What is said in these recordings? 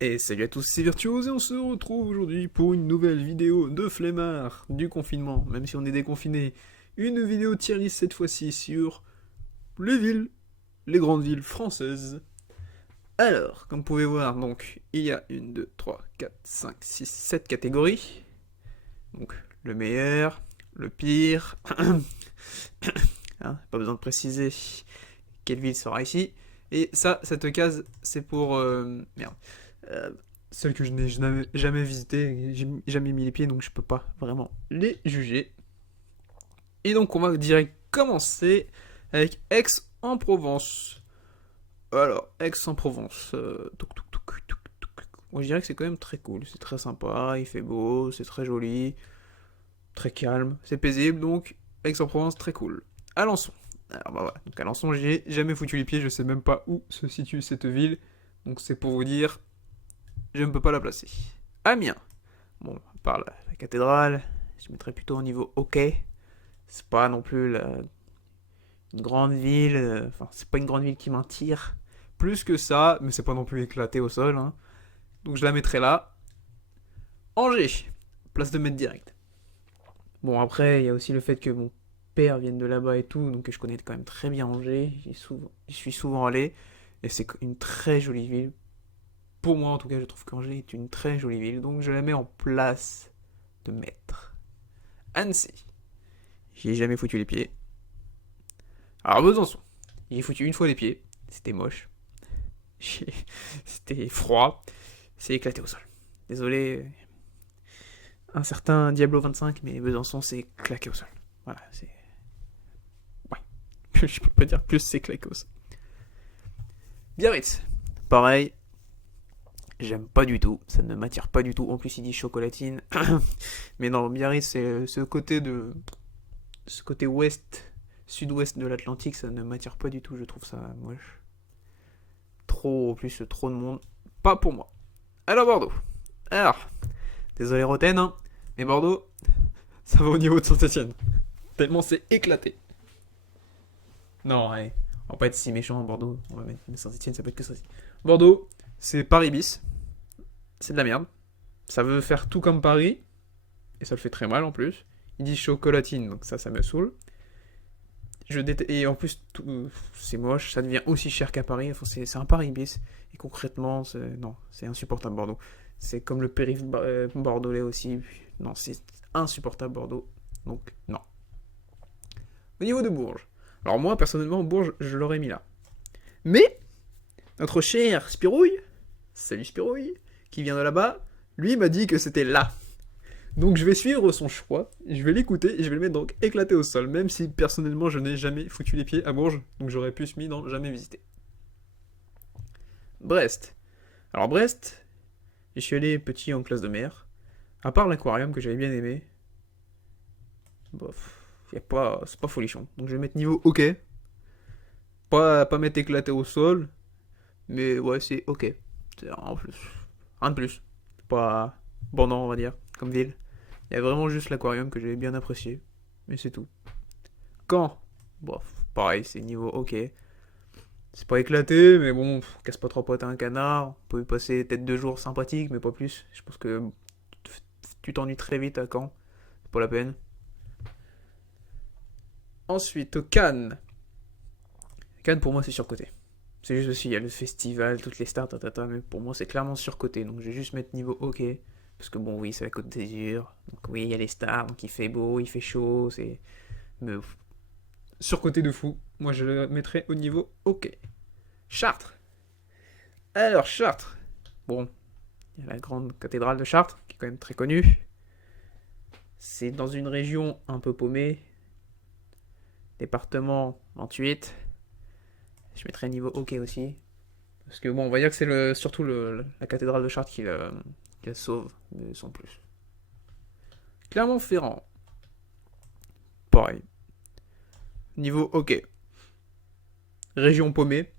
Et salut à tous, c'est Virtuose et on se retrouve aujourd'hui pour une nouvelle vidéo de flemmard du confinement, même si on est déconfiné. Une vidéo tier list cette fois-ci sur les villes, les grandes villes françaises. Alors, comme vous pouvez voir, donc, il y a 1, 2, 3, 4, 5, 6, 7 catégories. Donc, le meilleur, le pire. Hein, pas besoin de préciser quelle ville sera ici. Et ça, cette case, c'est pour... merde. Euh, Celles que je n'ai jamais visitées, j'ai jamais mis les pieds, donc je peux pas vraiment les juger. Et donc on va direct commencer avec Aix-en-Provence. Alors, Aix-en-Provence. Moi je dirais que c'est quand même très cool, c'est très sympa, il fait beau, c'est très joli, très calme, c'est paisible, donc Aix-en-Provence très cool. Alençon. Alors bah voilà, donc Alençon j'y ai jamais foutu les pieds, je sais même pas où se situe cette ville, donc c'est pour vous dire, je ne peux pas la placer. Amiens. Bon, à part la cathédrale, je mettrais plutôt au niveau OK. C'est pas non plus une grande ville. Enfin, c'est pas une grande ville qui m'attire. Plus que ça, mais c'est pas non plus éclaté au sol. Hein. Donc je la mettrais là. Angers. Place de mettre direct. Bon, après, il y a aussi le fait que mon père vienne de là-bas et tout. Donc je connais quand même très bien Angers. J'y suis souvent allé. Et c'est une très jolie ville. Pour moi, en tout cas, je trouve qu'Angers est une très jolie ville. Donc je la mets en place de maître. Annecy. J'y ai jamais foutu les pieds. Alors Besançon. J'y ai foutu une fois les pieds. C'était moche. C'était froid. C'est éclaté au sol. Désolé, un certain Diablo 25, mais Besançon, c'est claqué au sol. Voilà, c'est. Ouais. Je peux pas dire plus, c'est claqué au sol. Biarritz. Pareil. J'aime pas du tout. Ça ne m'attire pas du tout. En plus, il dit chocolatine. Mais non, Biarritz, c'est ce côté de. Ce côté ouest, sud-ouest de l'Atlantique, ça ne m'attire pas du tout. Je trouve ça moche. Trop, en plus, trop de monde. Pas pour moi. Alors, Bordeaux. Alors, désolé Roten, hein, mais Bordeaux, ça va au niveau de Saint-Etienne. Tellement c'est éclaté. Non, allez, on va pas être si méchant à Bordeaux. On va mettre Saint-Etienne, ça peut être que ça. Bordeaux, c'est Paris bis. C'est de la merde. Ça veut faire tout comme Paris, et ça le fait très mal en plus. Il dit chocolatine, donc ça me saoule. Et en plus, c'est moche, ça devient aussi cher qu'à Paris. Enfin, c'est un Paris bis. Et concrètement, non, c'est insupportable Bordeaux. C'est comme le périph' bordelais aussi. Non, c'est insupportable Bordeaux. Donc, non. Au niveau de Bourges. Alors, moi, personnellement, Bourges, je l'aurais mis là. Mais, notre cher Spirouille, salut Spirouille, qui vient de là-bas, lui m'a dit que c'était là. Donc je vais suivre son choix, je vais l'écouter et je vais le mettre donc éclaté au sol, même si personnellement je n'ai jamais foutu les pieds à Bourges, donc j'aurais pu se mis dans jamais visité. Brest. Alors Brest, j'y suis allé petit en classe de mer, à part l'aquarium que j'avais bien aimé, bof, c'est pas folichon. Donc je vais mettre niveau OK, pas mettre éclaté au sol, mais ouais c'est OK. C'est en plus, rien de plus. Pas bon non on va dire, comme ville. Il y a vraiment juste l'aquarium que j'avais bien apprécié, mais c'est tout. Quand Bon, pareil, c'est niveau OK. C'est pas éclaté, mais bon, casse pas trois potes à un canard. On peut y passer peut-être 2 jours sympathiques, mais pas plus. Je pense que tu t'ennuies très vite à Caen. C'est pas la peine. Ensuite, Cannes. Cannes, pour moi, c'est surcoté. C'est juste aussi, il y a le festival, toutes les stars, mais pour moi, c'est clairement surcoté. Donc, je vais juste mettre niveau OK. Parce que bon, oui, c'est la Côte d'Azur. Donc, oui, il y a les stars, donc il fait beau, il fait chaud. C'est. Mais surcoté de fou. Moi, je le mettrais au niveau OK. Chartres. Alors, Chartres. Bon, il y a la grande cathédrale de Chartres, qui est quand même très connue. C'est dans une région un peu paumée. Département 28. Je mettrais niveau OK aussi. Parce que bon, on va dire que c'est surtout la cathédrale de Chartres qui la sauve, mais sans plus. Clermont-Ferrand. Pareil. Niveau OK. Région paumée.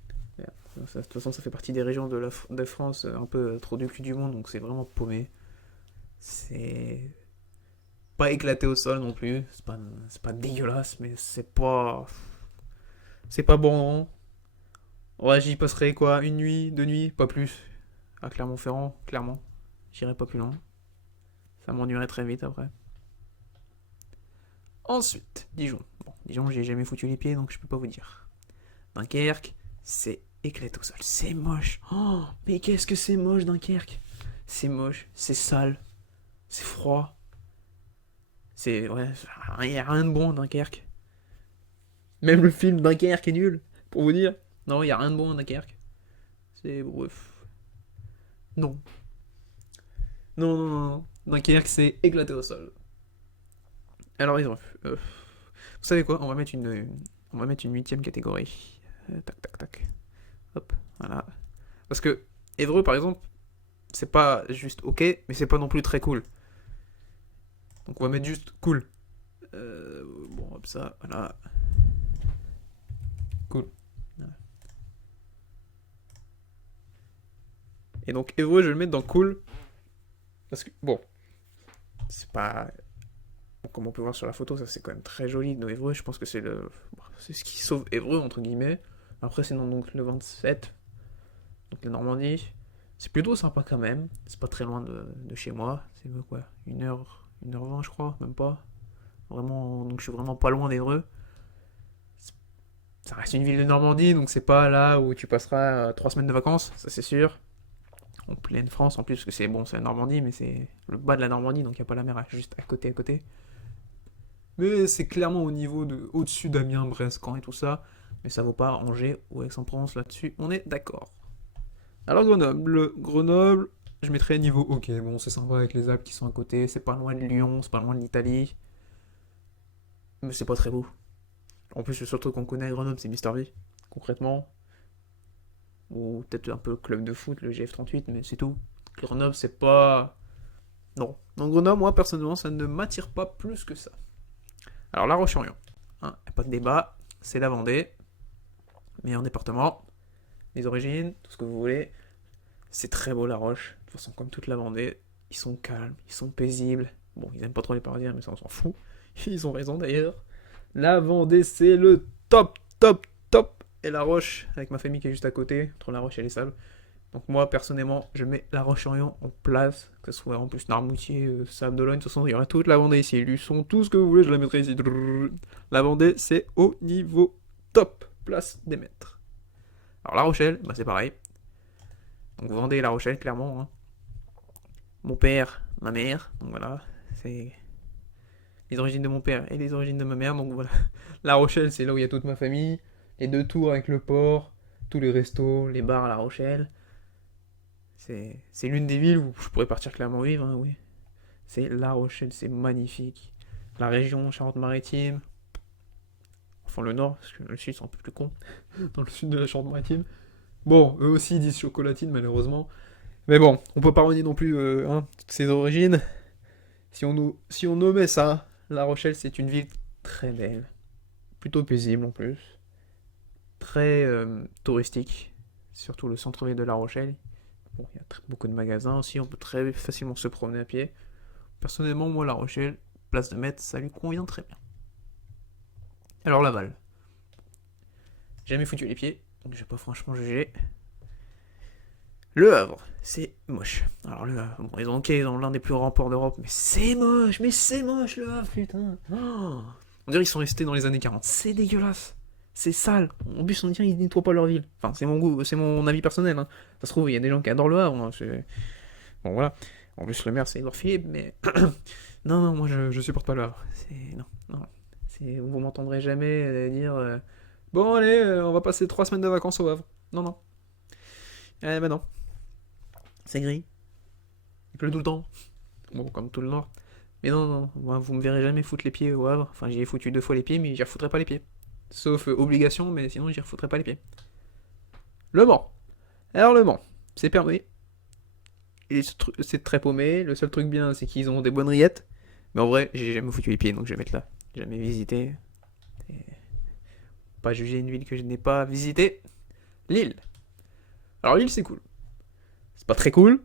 De toute façon, ça fait partie des régions de France un peu trop du cul du monde, donc c'est vraiment paumé. C'est pas éclaté au sol non plus. C'est pas dégueulasse, mais c'est pas bon. Ouais, j'y passerai quoi, une nuit, 2 nuits, pas plus. à Clermont-Ferrand, clairement. J'irai pas plus loin. Ça m'ennuierait très vite après. Ensuite, Dijon. Bon, Dijon, j'y ai jamais foutu les pieds, donc je peux pas vous dire. Dunkerque, c'est éclaté au sol. C'est moche. Oh, mais qu'est-ce que c'est moche, Dunkerque. C'est moche, c'est sale, c'est froid. C'est... Ouais, il y a rien de bon, Dunkerque. Même le film Dunkerque est nul, pour vous dire. Non, il y a rien de bon, Dunkerque. C'est... Bref. Non. Non, non, non, non. Dunkerque, c'est éclaté au sol. Alors, ils ont... vous savez quoi, on va mettre une huitième catégorie. Tac, tac, tac. Hop, voilà. Parce que Évreux, par exemple, c'est pas juste ok, mais c'est pas non plus très cool. Donc on va mettre juste cool. Bon, hop, ça, voilà. Cool. Voilà. Et donc Évreux, je vais le mettre dans cool. Parce que, bon, c'est pas... Bon, comme on peut voir sur la photo, ça c'est quand même très joli de Évreux. Je pense que c'est le... C'est ce qui sauve Évreux, entre guillemets. Après, c'est donc le 27. Donc la Normandie. C'est plutôt sympa quand même. C'est pas très loin de chez moi. C'est quoi, 1h20 je crois, même pas. Vraiment, donc je suis vraiment pas loin d'Évreux. Ça reste une ville de Normandie, donc c'est pas là où tu passeras 3 semaines de vacances, ça c'est sûr. En pleine France en plus, parce que c'est bon, c'est la Normandie, mais c'est le bas de la Normandie, donc il n'y a pas la mer juste à côté, à côté. Mais c'est clairement au niveau de au-dessus d'Amiens, Brest, Caen et tout ça. Mais ça vaut pas Angers ou Aix-en-Provence là-dessus, on est d'accord. Alors Grenoble, je mettrais niveau ok. Bon, c'est sympa avec les Alpes qui sont à côté, c'est pas loin de Lyon, c'est pas loin de l'Italie. Mais c'est pas très beau. En plus, le seul truc qu'on connaît à Grenoble, c'est Mister V, concrètement. Ou peut-être un peu le club de foot, le GF38, mais c'est tout. Grenoble, c'est pas. Non. Donc Grenoble, moi, personnellement, ça ne m'attire pas plus que ça. Alors, La Roche-sur-Yon. Hein, pas de débat, c'est la Vendée. Meilleur département. Les origines, tout ce que vous voulez. C'est très beau, La Roche. De toute façon, comme toute la Vendée, ils sont calmes, ils sont paisibles. Bon, ils aiment pas trop les Parisiens, mais ça, on s'en fout. Ils ont raison d'ailleurs. La Vendée, c'est le top, top, top. Et La Roche, avec ma famille qui est juste à côté, entre La Roche et les Sables. Donc moi, personnellement, je mets La Roche-sur-Yon en place, que ce soit en plus Narmoutier, Sable d'Olonne, de toute façon, il y aura toute la Vendée ici. Luçon, tout ce que vous voulez, je la mettrai ici. La Vendée, c'est au niveau top. Place des maîtres. Alors La Rochelle, bah c'est pareil. Donc Vendée et La Rochelle, clairement. Hein. Mon père, ma mère, donc voilà, c'est les origines de mon père et les origines de ma mère. Donc voilà, La Rochelle, c'est là où il y a toute ma famille. Les deux tours avec le port, tous les restos, les bars à La Rochelle. C'est l'une des villes où je pourrais partir clairement vivre, hein, oui. C'est La Rochelle, c'est magnifique. La région Charente-Maritime, enfin le nord, parce que le sud c'est un peu plus con, dans le sud de la Charente-Maritime. Bon, eux aussi ils disent chocolatine malheureusement. Mais bon, on peut pas renier non plus toutes ses origines. Si on nommait ça, La Rochelle c'est une ville très belle, plutôt paisible en plus, très touristique, surtout le centre-ville de La Rochelle. Bon, il y a beaucoup de magasins aussi, on peut très facilement se promener à pied. Personnellement, moi, La Rochelle, place de Metz, ça lui convient très bien. Alors Laval, j'ai jamais foutu les pieds, donc je vais pas franchement juger. Le Havre, c'est moche. Alors le Havre, bon, ils ont ok, ils ont l'un des plus grands ports d'Europe, mais c'est moche le Havre, putain. Oh, on dirait qu'ils sont restés dans les années 40. C'est dégueulasse. C'est sale. En plus, on dirait qu'ils nettoient pas leur ville. Enfin, c'est mon goût, c'est mon avis personnel. Hein. Ça se trouve, il y a des gens qui adorent le Havre. Hein. Bon, voilà. En plus, le maire, c'est Edouard Philippe, mais. Non, non, moi, je supporte pas le Havre. Non, non. Vous m'entendrez jamais dire bon, allez, on va passer 3 semaines de vacances au Havre. Non, non. Eh ben non. C'est gris. Il pleut tout le temps. Bon, comme tout le Nord. Mais non, non, moi, vous me verrez jamais foutre les pieds au Havre. Enfin, j'y ai foutu 2 fois les pieds, mais j'y refoutrai pas les pieds. Sauf obligation, mais sinon, j'y refoutrai pas les pieds. Le Mans. Alors, le Mans, c'est permis. C'est très paumé. Le seul truc bien, c'est qu'ils ont des bonnes rillettes. Mais en vrai, j'ai jamais foutu les pieds, donc je vais mettre là. J'ai jamais visité. Et pas juger une ville que je n'ai pas visitée. Lille. Alors, Lille, c'est cool. C'est pas très cool.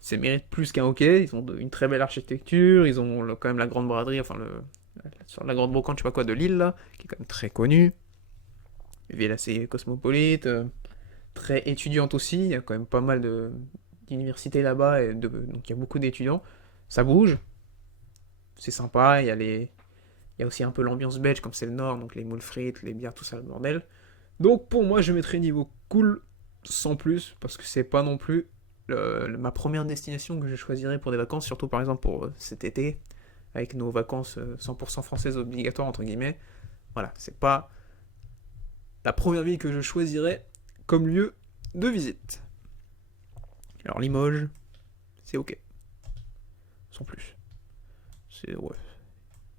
C'est mérite plus qu'un hockey. Ils ont une très belle architecture. Ils ont quand même la grande braderie, enfin, sur la grande brocante, je sais pas quoi, de Lille, là, qui est quand même très connue. Une ville assez cosmopolite. Très étudiante aussi. Il y a quand même pas mal d'université là-bas, donc il y a beaucoup d'étudiants. Ça bouge, c'est sympa, il y a aussi un peu l'ambiance belge, comme c'est le nord, donc les moules frites, les bières, tout ça, le bordel. Donc pour moi, je mettrais niveau cool, sans plus, parce que c'est pas non plus ma première destination que je choisirais pour des vacances, surtout par exemple pour cet été, avec nos vacances 100% françaises obligatoires, entre guillemets. Voilà, c'est pas la première ville que je choisirais comme lieu de visite. Alors Limoges, c'est ok, sans plus. C'est ouais.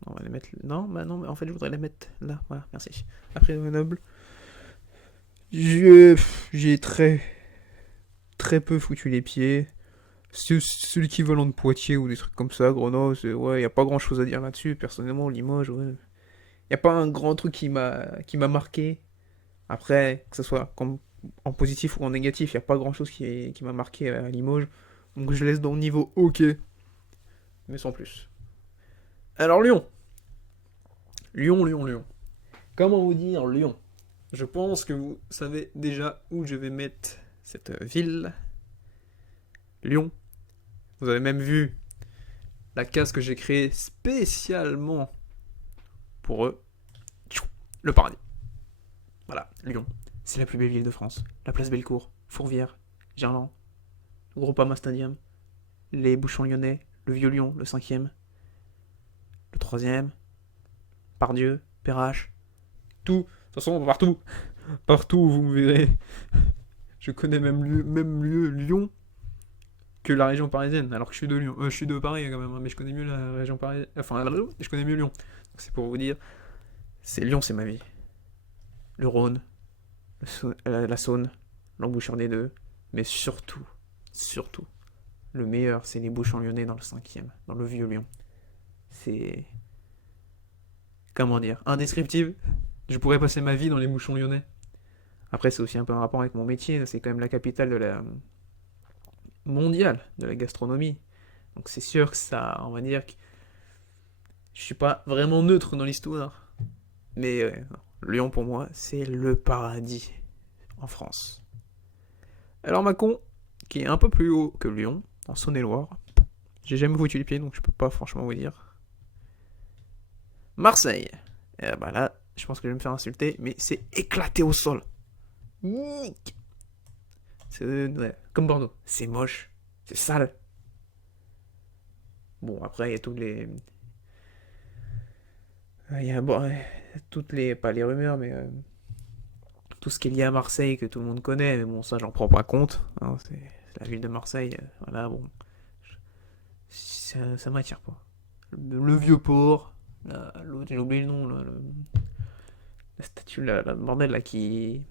On va les mettre. Non, bah non, mais en fait, je voudrais les mettre là. Voilà, merci. Après Grenoble, j'ai j'ai très peu foutu les pieds. C'est l'équivalent de Poitiers ou des trucs comme ça, Grenoble, ouais, y a pas grand chose à dire là-dessus. Personnellement, Limoges, ouais. Y a pas un grand truc qui m'a marqué. Après, que ce soit en positif ou en négatif, y a pas grand chose qui m'a marqué à Limoges. Donc je laisse dans le niveau ok, mais sans plus. Alors Lyon. Lyon. Comment vous dire Lyon? Je pense que vous savez déjà où je vais mettre cette ville. Lyon. Vous avez même vu la case que j'ai créée spécialement pour eux. Le paradis. Voilà, Lyon. C'est la plus belle ville de France. La place Bellecour, Fourvière, Gerland, le Groupama Stadium, les Bouchons lyonnais, le Vieux Lyon, le cinquième, le troisième, Pardieu, Perrache, tout. De toute façon, partout. Partout, vous me verrez. Je connais même lieu Lyon que la région parisienne, alors que je suis de Lyon. Je suis de Paris quand même, hein, mais je connais mieux la région parisienne. Enfin, je connais mieux Lyon. Donc, c'est pour vous dire, c'est Lyon, c'est ma vie. Le Rhône, la Saône, l'embouchure des deux, mais surtout, le meilleur, c'est les Bouchons lyonnais dans le cinquième, dans le vieux Lyon. C'est, comment dire, indescriptible. Je pourrais passer ma vie dans les Bouchons lyonnais. Après, c'est aussi un peu un rapport avec mon métier. C'est quand même la capitale de la mondiale de la gastronomie. Donc c'est sûr que ça, on va dire que je suis pas vraiment neutre dans l'histoire. Mais Lyon pour moi, c'est le paradis en France. Alors Mâcon, qui est un peu plus haut que Lyon, en Saône-et-Loire, j'ai jamais foutu les pieds donc je peux pas franchement vous dire. Marseille, et bah là, je pense que je vais me faire insulter, mais c'est éclaté au sol. Nick. C'est ouais, comme Bordeaux, c'est moche, c'est sale. Bon après il y a tous les, il y a bon, toutes les, pas les rumeurs, mais tout ce qui est lié à Marseille que tout le monde connaît, mais bon, ça, j'en prends pas compte. Hein, c'est la ville de Marseille, voilà, bon, ça m'attire pas. Le vieux port, l'autre, j'ai oublié le nom, la statue, la bordel, là, qui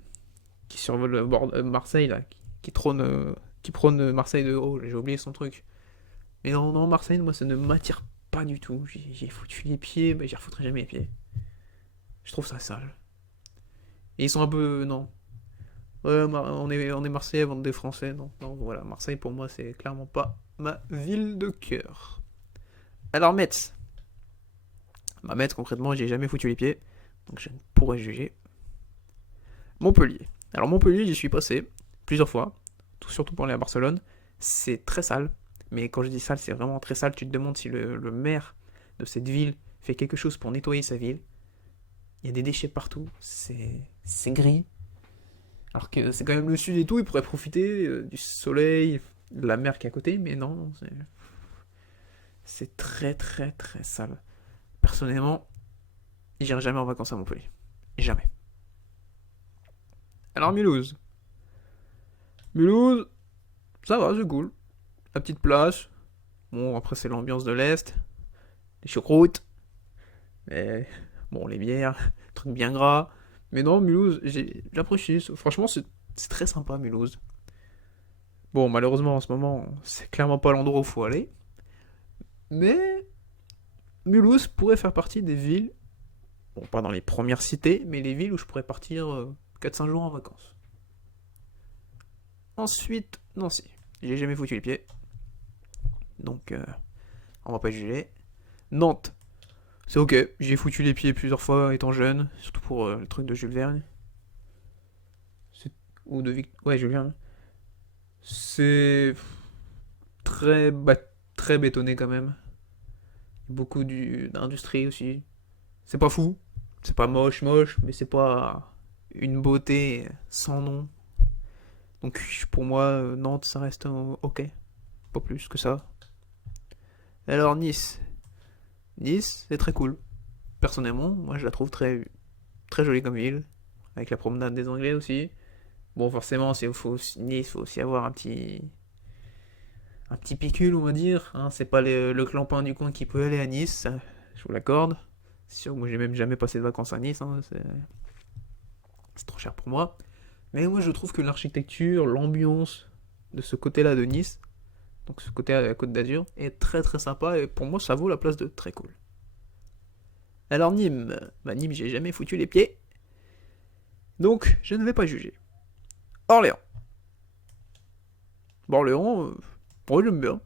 survole Marseille, là, qui trône, qui prône Marseille de haut, j'ai oublié son truc. Mais non, Marseille, moi, ça ne m'attire pas du tout. J'ai foutu les pieds, mais j'y refoutrai jamais les pieds. Je trouve ça sale. Et ils sont un peu. Non. Ouais, on est Marseillais, bande des Français. Non, non, voilà. Marseille, pour moi, c'est clairement pas ma ville de cœur. Alors, Metz. Bah, Metz, concrètement, j'y ai jamais foutu les pieds. Donc, je ne pourrais juger. Montpellier. Alors, Montpellier, j'y suis passé plusieurs fois. Surtout pour aller à Barcelone. C'est très sale. Mais quand je dis sale, c'est vraiment très sale. Tu te demandes si le maire de cette ville fait quelque chose pour nettoyer sa ville. Il y a des déchets partout. C'est gris. Alors que c'est quand même le sud et tout, ils pourraient profiter du soleil, de la mer qui est à côté, mais non, c'est très sale. Personnellement, j'irai jamais en vacances à Montpellier. Jamais. Alors Mulhouse. Mulhouse, ça va, c'est cool. La petite plage. Bon, après c'est l'ambiance de l'Est. Les choucroutes. Mais bon, les bières, trucs bien gras. Mais non, Mulhouse, j'apprécie. Franchement, c'est très sympa, Mulhouse. Bon, malheureusement, en ce moment, c'est clairement pas l'endroit où il faut aller. Mais Mulhouse pourrait faire partie des villes, bon, pas dans les premières cités, mais les villes où je pourrais partir 4-5 jours en vacances. Ensuite, Nancy. J'ai jamais foutu les pieds. Donc, on va pas juger. Nantes. C'est ok, j'ai foutu les pieds plusieurs fois étant jeune, surtout pour le truc de Jules Verne. Ou de Jules Verne. C'est. très, très bétonné quand même. Beaucoup d'industrie aussi. C'est pas fou, c'est pas moche, mais c'est pas une beauté sans nom. Donc pour moi, Nantes, ça reste ok, pas plus que ça. Alors Nice, Nice, c'est très cool. Personnellement, moi je la trouve très, très jolie comme ville, avec la promenade des Anglais aussi. Bon, forcément, Nice, faut aussi avoir un petit pécule, on va dire. Hein. C'est pas le clampin du coin qui peut aller à Nice, ça, je vous l'accorde. C'est sûr, moi j'ai même jamais passé de vacances à Nice, hein, c'est trop cher pour moi. Mais moi je trouve que l'architecture, l'ambiance de ce côté-là de Nice, donc ce côté à la Côte d'Azur, est très très sympa et pour moi ça vaut la place de très cool. Alors Nîmes, bah Nîmes j'ai jamais foutu les pieds, donc je ne vais pas juger. Orléans. Bon, Orléans, moi j'aime bien.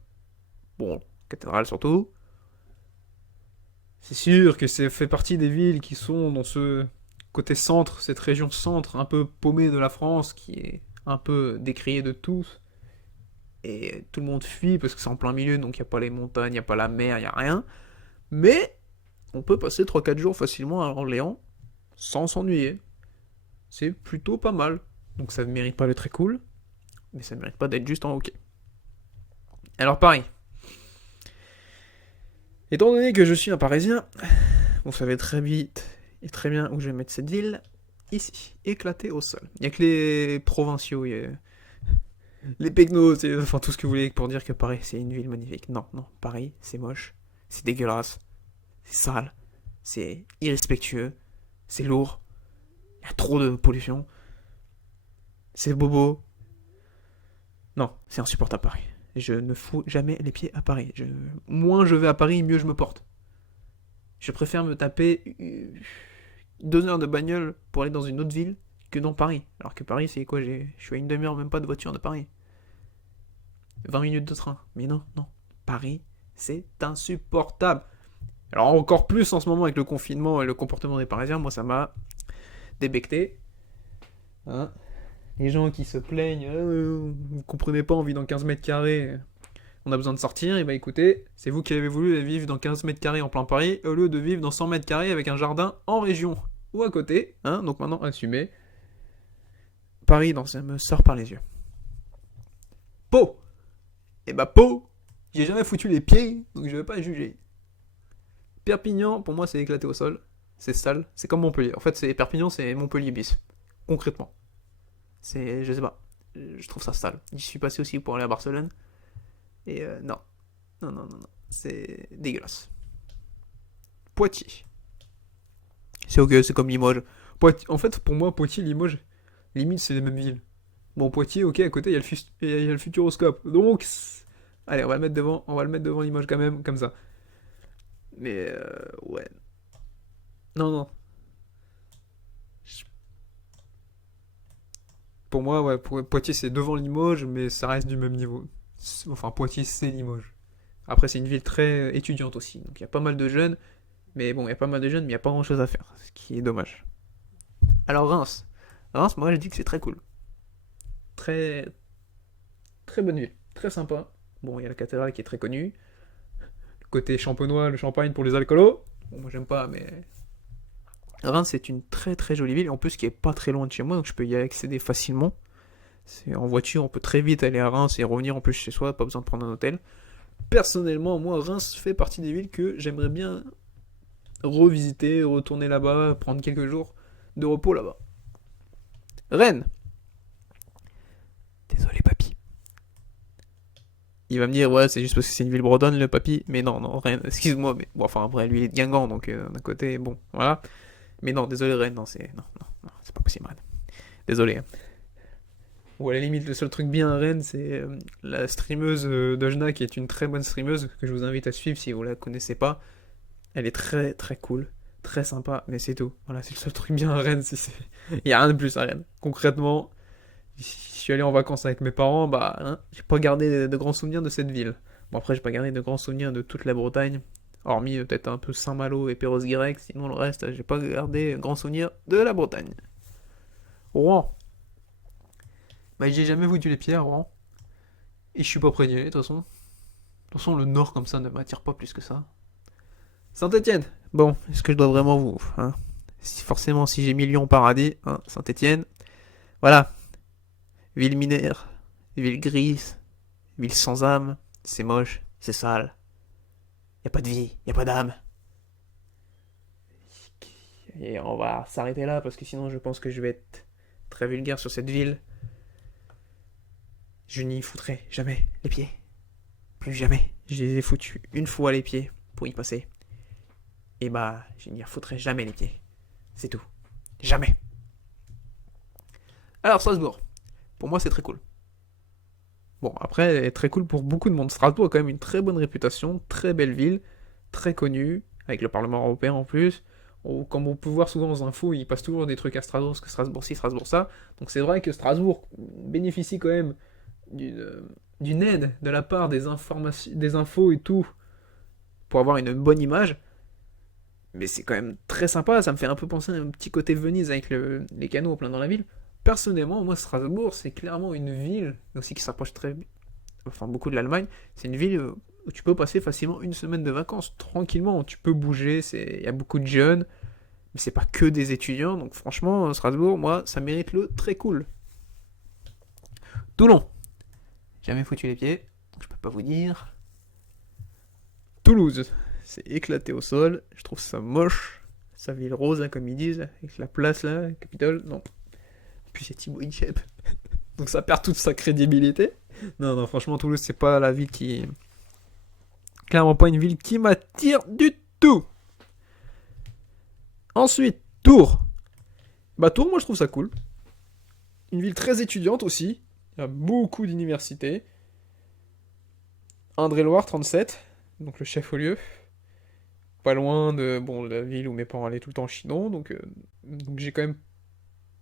Bon, cathédrale surtout. C'est sûr que ça fait partie des villes qui sont dans ce côté centre, cette région centre, un peu paumée de la France, qui est un peu décriée de tous. Et tout le monde fuit parce que c'est en plein milieu, donc il n'y a pas les montagnes, il n'y a pas la mer, il n'y a rien. Mais on peut passer 3 4 jours facilement à Orléans sans s'ennuyer. C'est plutôt pas mal. Donc ça ne mérite pas d'être très cool, mais ça ne mérite pas d'être juste en hockey. Alors Paris. Étant donné que je suis un Parisien, vous savez très vite et très bien où je vais mettre cette ville. Ici, éclatée au sol. Il n'y a que les provinciaux, les pecnos, enfin tout ce que vous voulez pour dire que Paris c'est une ville magnifique. Non, non, Paris c'est moche, c'est dégueulasse, c'est sale, c'est irrespectueux, c'est lourd, il y a trop de pollution, c'est bobo. Non, c'est insupportable Paris. Je ne fous jamais les pieds à Paris. Moins je vais à Paris, mieux je me porte. Je préfère me taper 2 heures de bagnole pour aller dans une autre ville que dans Paris. Alors que Paris, c'est quoi? Je suis à une demi-heure même pas de voiture de Paris. 20 minutes de train. Mais non, non. Paris, c'est insupportable. Alors encore plus en ce moment avec le confinement et le comportement des Parisiens, moi ça m'a débecté. Hein, les gens qui se plaignent, vous comprenez pas, on vit dans 15 mètres carrés, on a besoin de sortir, et bah écoutez, c'est vous qui avez voulu vivre dans 15 mètres carrés en plein Paris, au lieu de vivre dans 100 mètres carrés avec un jardin en région ou à côté, hein, donc maintenant assumez. Paris, non, ça me sort par les yeux. Pau. Et bah Pau, j'ai jamais foutu les pieds, donc je vais pas juger. Perpignan, pour moi, c'est éclaté au sol, c'est sale, c'est comme Montpellier. En fait, Perpignan, c'est Montpellier bis, concrètement. Je sais pas, je trouve ça sale. J'y suis passé aussi pour aller à Barcelone, et non, non, non, non, non, c'est dégueulasse. Poitiers. C'est ok, c'est comme Limoges. En fait, pour moi, Poitiers, Limoges, limite, c'est les mêmes villes. Bon, Poitiers, ok, à côté, il y a le Futuroscope. Donc, allez, on va le mettre devant Limoges quand même, comme ça. Mais, ouais. Non, non. Pour moi, ouais, Poitiers, c'est devant Limoges, mais ça reste du même niveau. Enfin, Poitiers, c'est Limoges. Après, c'est une ville très étudiante aussi. Donc, il y a pas mal de jeunes. Mais bon, il y a pas mal de jeunes, mais il n'y a pas grand chose à faire. Ce qui est dommage. Alors, Reims. Reims, moi, je dis que c'est très cool. Très, très bonne ville. Très sympa. Bon, il y a la cathédrale qui est très connue. Le côté champenois, le champagne pour les alcoolos. Bon, moi, j'aime pas, mais. Reims, c'est une très très jolie ville. En plus, qui est pas très loin de chez moi, donc je peux y accéder facilement. En voiture, on peut très vite aller à Reims et revenir en plus chez soi, pas besoin de prendre un hôtel. Personnellement, moi, Reims fait partie des villes que j'aimerais bien revisiter, retourner là-bas, prendre quelques jours de repos là-bas. Rennes. Désolé, papy. Il va me dire, ouais, c'est juste parce que c'est une ville bretonne, le papy. Mais non, non, Rennes, excuse-moi. Mais bon, enfin, après, lui, il est de Guingamp, donc d'un côté, bon, voilà. Mais non, désolé, Rennes, non, non, non, non, c'est pas possible, Rennes. Désolé. Hein. Ou à la limite, le seul truc bien à Rennes, c'est la streameuse d'Ojna, qui est une très bonne streameuse, que je vous invite à suivre si vous la connaissez pas. Elle est très très cool, très sympa, mais c'est tout. Voilà, c'est le seul truc bien à Rennes. Il y a rien de plus à Rennes. Concrètement, si je suis allé en vacances avec mes parents, bah, hein, j'ai pas gardé de grands souvenirs de cette ville. Bon, après, j'ai pas gardé de grands souvenirs de toute la Bretagne, hormis peut-être un peu Saint-Malo et Perros-Guirec, sinon le reste, j'ai pas gardé de grands souvenirs de la Bretagne. Rouen. Bah, j'ai jamais foutu les pieds à Rouen. Et je suis pas prêt d'y aller, de toute façon. toute façon, le nord comme ça ne m'attire pas plus que ça. Saint-Étienne. Bon, est-ce que je dois vraiment vous... Hein, forcément, si j'ai millions au paradis, hein, Saint-Étienne. Voilà. Ville minière, ville grise, ville sans âme. C'est moche, c'est sale. Y a pas de vie, y a pas d'âme. Et on va s'arrêter là parce que sinon je pense que je vais être très vulgaire sur cette ville. Je n'y foutrai jamais les pieds. Plus jamais. Je les ai foutus une fois les pieds pour y passer. Et bah, je n'y refoutrai jamais les pieds. C'est tout. Jamais. Alors, Strasbourg. Pour moi, c'est très cool. Bon, après, elle est très cool pour beaucoup de monde. Strasbourg a quand même une très bonne réputation, très belle ville, très connue, avec le Parlement européen en plus. Comme on peut voir souvent aux infos, il passe toujours des trucs à Strasbourg, parce que Strasbourg ci, Strasbourg ça. Donc c'est vrai que Strasbourg bénéficie quand même d'une aide de la part des informations, des infos et tout, pour avoir une bonne image. Mais c'est quand même très sympa, ça me fait un peu penser à un petit côté Venise avec les canaux plein dans la ville. Personnellement, moi, Strasbourg, c'est clairement une ville, aussi qui s'approche beaucoup de l'Allemagne. C'est une ville où tu peux passer facilement une semaine de vacances, tranquillement. Tu peux bouger, il y a beaucoup de jeunes, mais c'est pas que des étudiants. Donc franchement, Strasbourg, moi, ça mérite le très cool. Toulon. Jamais foutu les pieds, donc je peux pas vous dire. Toulouse. C'est éclaté au sol, je trouve ça moche. Sa ville rose, hein, comme ils disent, avec la place là, le Capitole, non. Puis c'est Thibaut Inchep. Donc ça perd toute sa crédibilité. Non, franchement, Toulouse, c'est pas la ville qui... Clairement pas une ville qui m'attire du tout. Ensuite, Tours. Bah Tours, moi je trouve ça cool. Une ville très étudiante aussi. Il y a beaucoup d'universités. Indre-et-Loire, 37. Donc le chef-lieu. Pas loin de la ville où mes parents allaient tout le temps en Chinon. Donc j'ai quand même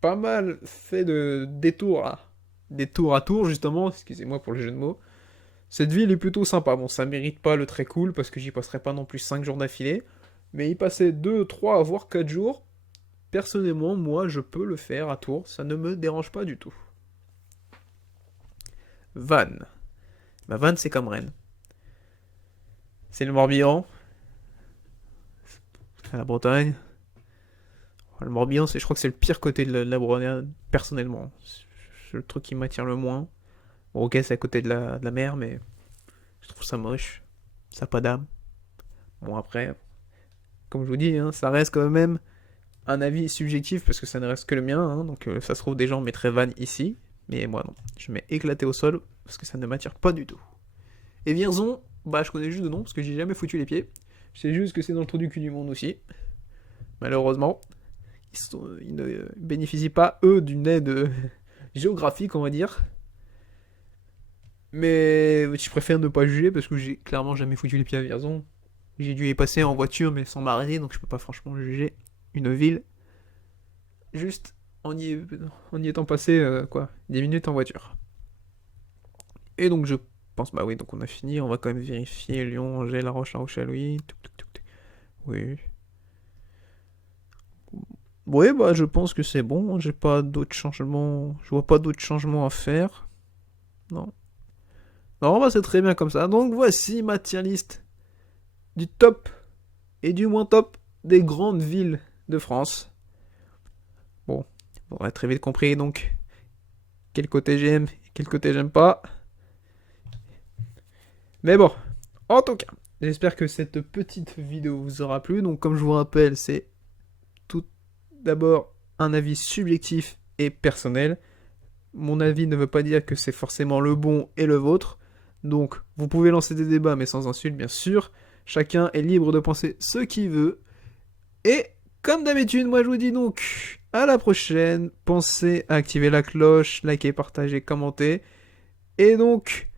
pas mal fait de détours à Tours, justement. Excusez-moi pour le jeu de mots. Cette ville est plutôt sympa. Bon, ça mérite pas le très cool, parce que j'y passerai pas non plus 5 jours d'affilée. Mais y passer 2, 3, voire 4 jours, personnellement, moi, je peux le faire à Tours. Ça ne me dérange pas du tout. Vannes. Bah, Vannes, c'est comme Rennes. C'est le Morbihan. C'est la Bretagne. Le Morbihan, je crois que c'est le pire côté de la Bretagne, personnellement. C'est le truc qui m'attire le moins. Bon, ok, c'est à côté de la mer, mais je trouve ça moche. Ça n'a pas d'âme. Bon, après, comme je vous dis, hein, ça reste quand même un avis subjectif, parce que ça ne reste que le mien. Hein, donc ça se trouve, des gens mettraient Vannes ici. Mais moi, non. Je mets éclaté au sol, parce que ça ne m'attire pas du tout. Et Vierzon, bah, je connais juste de nom, parce que j'ai jamais foutu les pieds. Je sais juste que c'est dans le trou du cul du monde aussi. Malheureusement. Ils ne bénéficient pas, eux, d'une aide géographique, on va dire. Mais je préfère ne pas juger, parce que j'ai clairement jamais foutu les pieds à Vierzon. J'ai dû y passer en voiture, mais sans m'arrêter, donc je peux pas franchement juger une ville. Juste en y étant passé, 10 minutes en voiture. Et donc je pense, bah oui, donc on a fini, on va quand même vérifier Lyon, Angers, La Roche, La Rochelle, oui. Oui. Oui, bah je pense que c'est bon, j'ai pas d'autres changements, je vois pas d'autres changements à faire. Non. Non, bah c'est très bien comme ça. Donc voici ma tier list du top et du moins top des grandes villes de France. Bon, vous aurez très vite compris donc quel côté j'aime et quel côté j'aime pas. Mais bon, en tout cas, j'espère que cette petite vidéo vous aura plu. Donc comme je vous rappelle, c'est tout d'abord un avis subjectif et personnel. Mon avis ne veut pas dire que c'est forcément le bon et le vôtre. Donc vous pouvez lancer des débats, mais sans insulte bien sûr. Chacun est libre de penser ce qu'il veut. Et comme d'habitude, moi je vous dis donc à la prochaine. Pensez à activer la cloche, liker, partager, commenter. Et donc,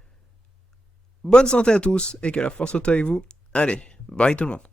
bonne santé à tous et que la force soit avec vous. Allez, bye tout le monde.